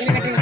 ini kasih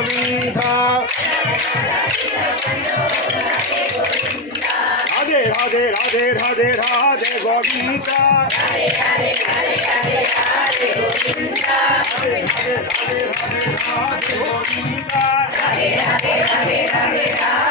Hare Hare Hare Hare Hare Govinda Hare Hare Hare Hare Hare Govinda Hare Hare Hare Hare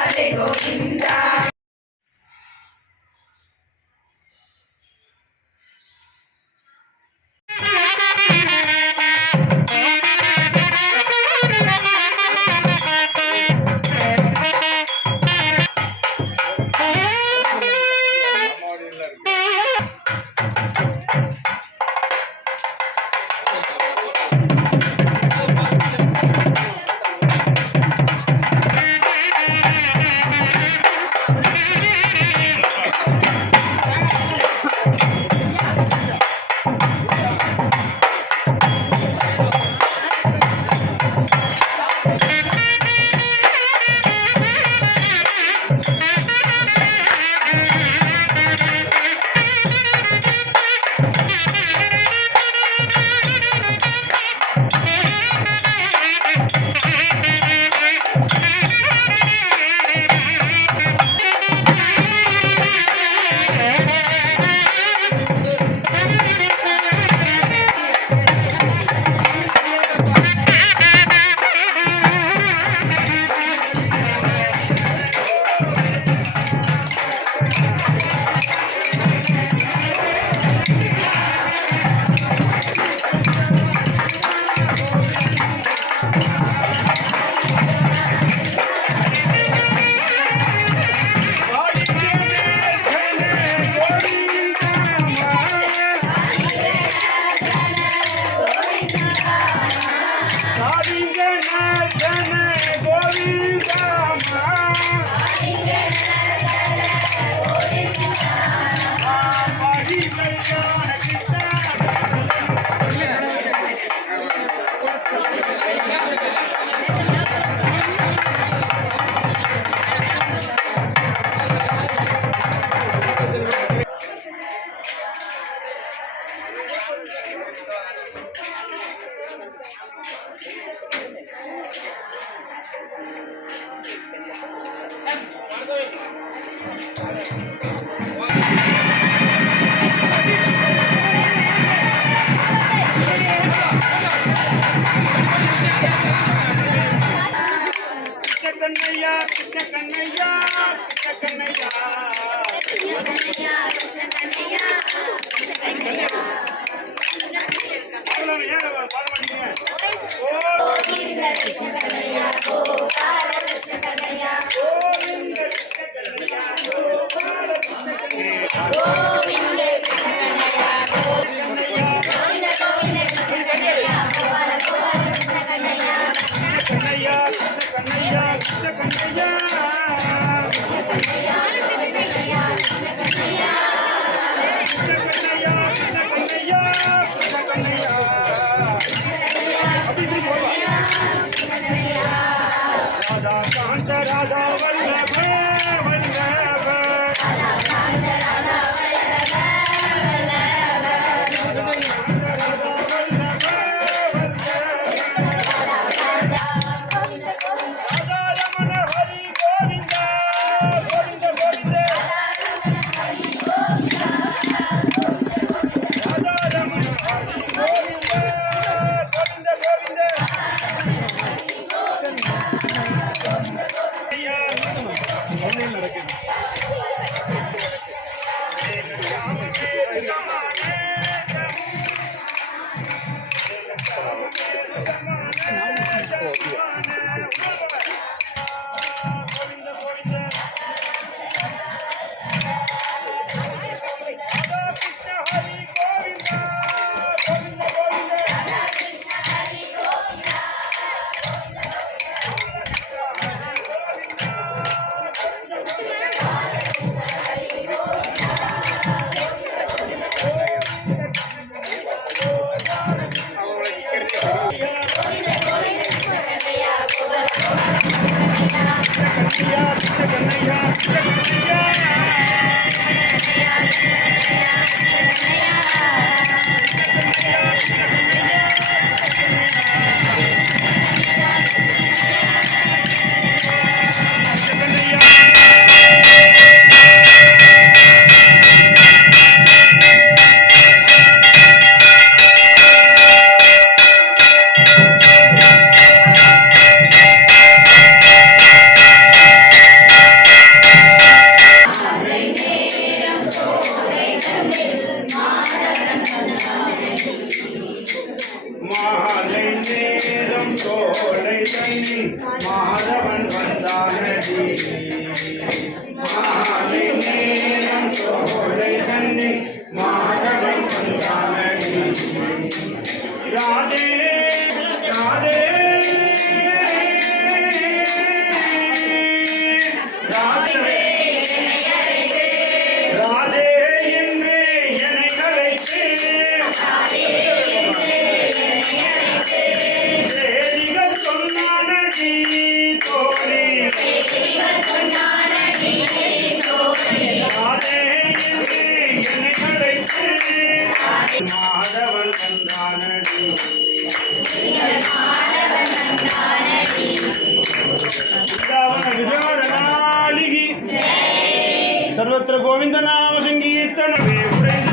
గోవిందనామ సంకీర్తన దేవుడైన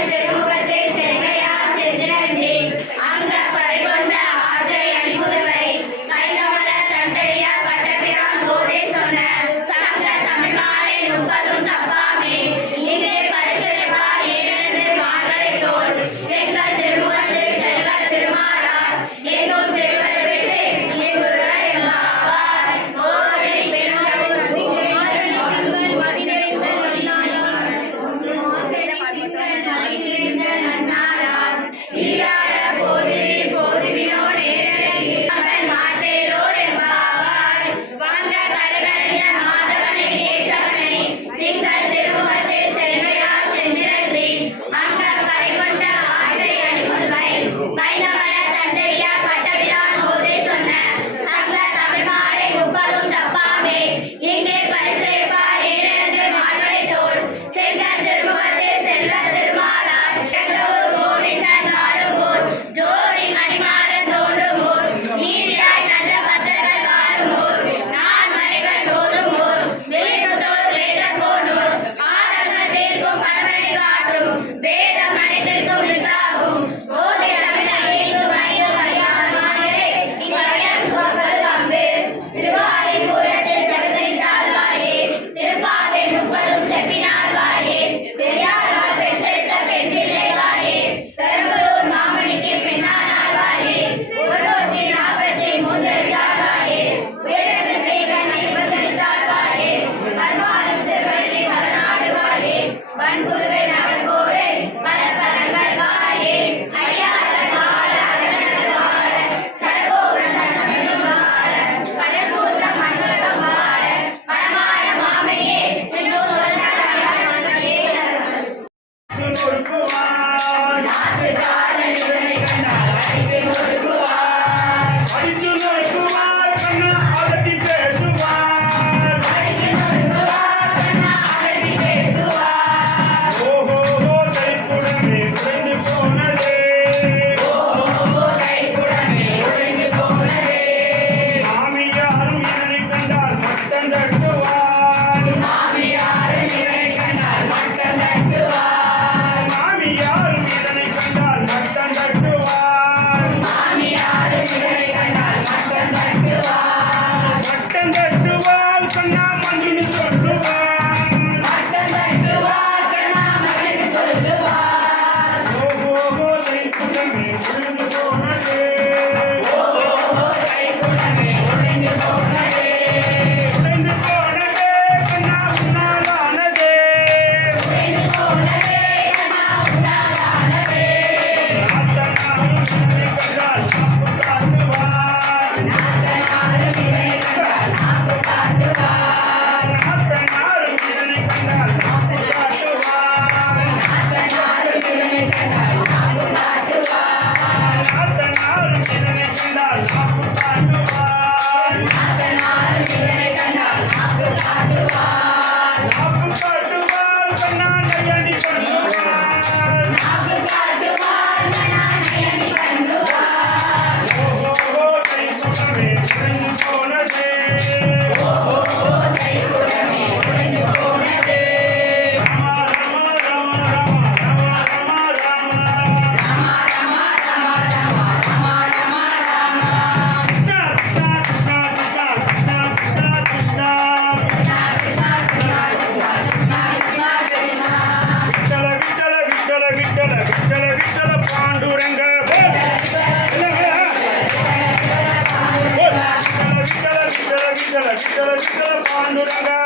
ఐదు நாட்டுக்காரன் இவனை கண்டால் அடித்து கொடுக்கும் অনুরাগা